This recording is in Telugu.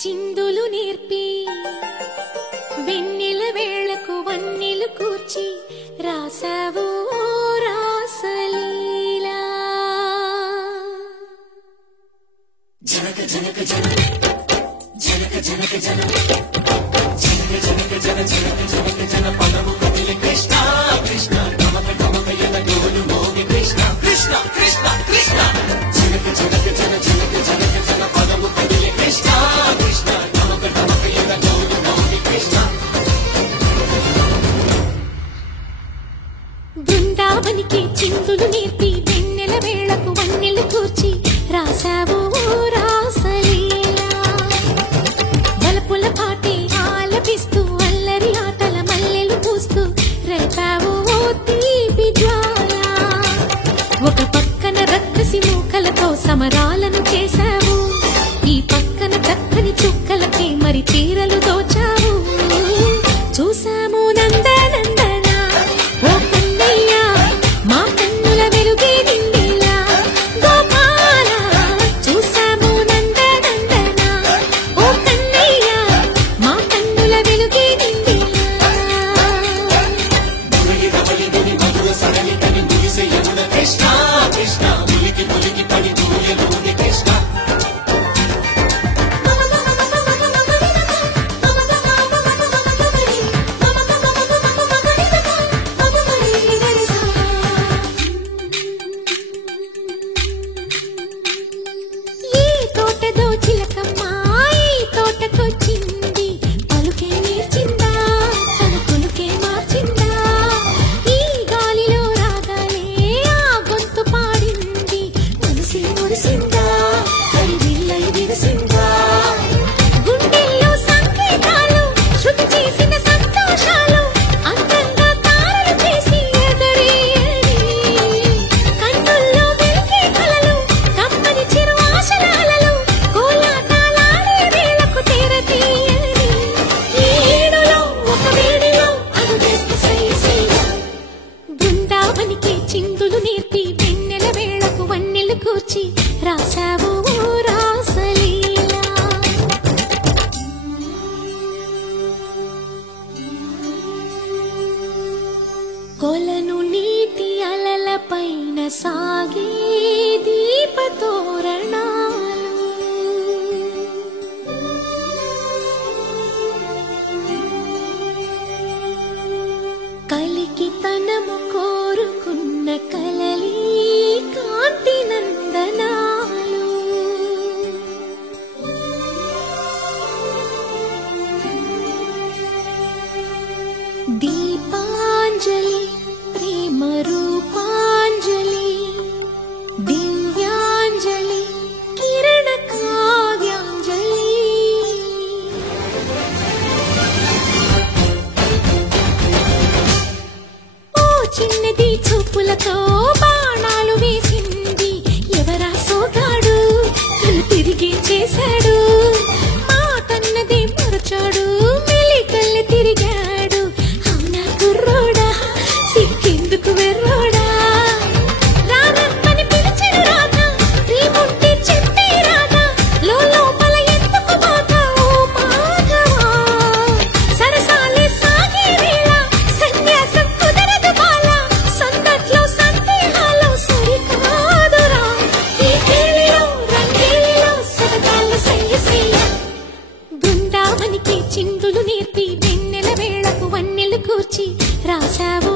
చిందులు నేర్పి వెన్నెల వేళకు వన్నెలు కూర్చి రాసావు రాసలీలా జనక జనక జనక జనక జనక జనక జనక జనక జన జనక జనక జన పదము కదిలి కృష్ణ కృష్ణ నమక నమక యన గోలు మోగి కృష్ణ కృష్ణ కృష్ణ కృష్ణ జనక జనక జన జనక జనక జన పదము కదిలి కృష్ణ కృష్ణ నమక నమక యన గోలు మోగి కృష్ణ బృందావనికి చిందులు నేర్పి వెన్నెల వేళకు వన్నెలు కూర్చి రాసావు రాసలీలా బలపుల పాటే ఆలపిస్తూ అల్లరి ఆటల మల్లెలు పూస్తూ రేపావు తీపి జ్వాల ఒక పక్కన రక్కసి మూకలతో సమరాలను చేశావు ఈ పక్కన చక్కని చుక్కలకే మరి చీరలు దోచావు చూసాము నందనందన ఓ కన్నయ్య మా కన్నుల వెలుగే నిండిలా గోపాల చూసాము నందనందన ఓ కన్నయ్య మా కన్నుల వెలుగే నిండిలా మధుర సరళి కని ముగిసే యమున కృష్ణ కృష్ణ ములికి ములికి పడి దూయలోని కృష్ణ చిందులు నేర్పి వెన్నెల వేళకు వన్నెలు కూర్చి రాసావు రాసలీలా కొలను నీటి అలల పైన సాగే దీపతోరణాలు కలికి తనము కోరుకున్న కలలి కాంతి నందనాలు దీపాంజలి ప్రేమ రూపాంజలి దివ్యాంజలి కిరణ కావ్యాంజలి చిన్నది చూపులతో బాణాలు వేసింది ఎవరా సోగాడు తను తిరిగి చేశాడు మాటన్నదే మరచాడు మెలికల్లి తిరిగాడు అవునా కుర్రోడా సిక్కెందుకు వెర్రోడా రారమ్మని పిలిచెను రాధా రీముంటే చెప్పే రాధా లోపల ఎందుకు బాధ ఓ మాధవా సరసాలే సాగే వేళ సన్యాసం కుదరదు బాలా సందట్లో సందేహాలు సరికాదురా ఈ కేళిలో రంగేలిలో సరదాల సయ్యసయ్య బృందావనికి చిందులు నేర్పి వెన్నెల వేళకు వన్నెలు కూర్చి రాసావు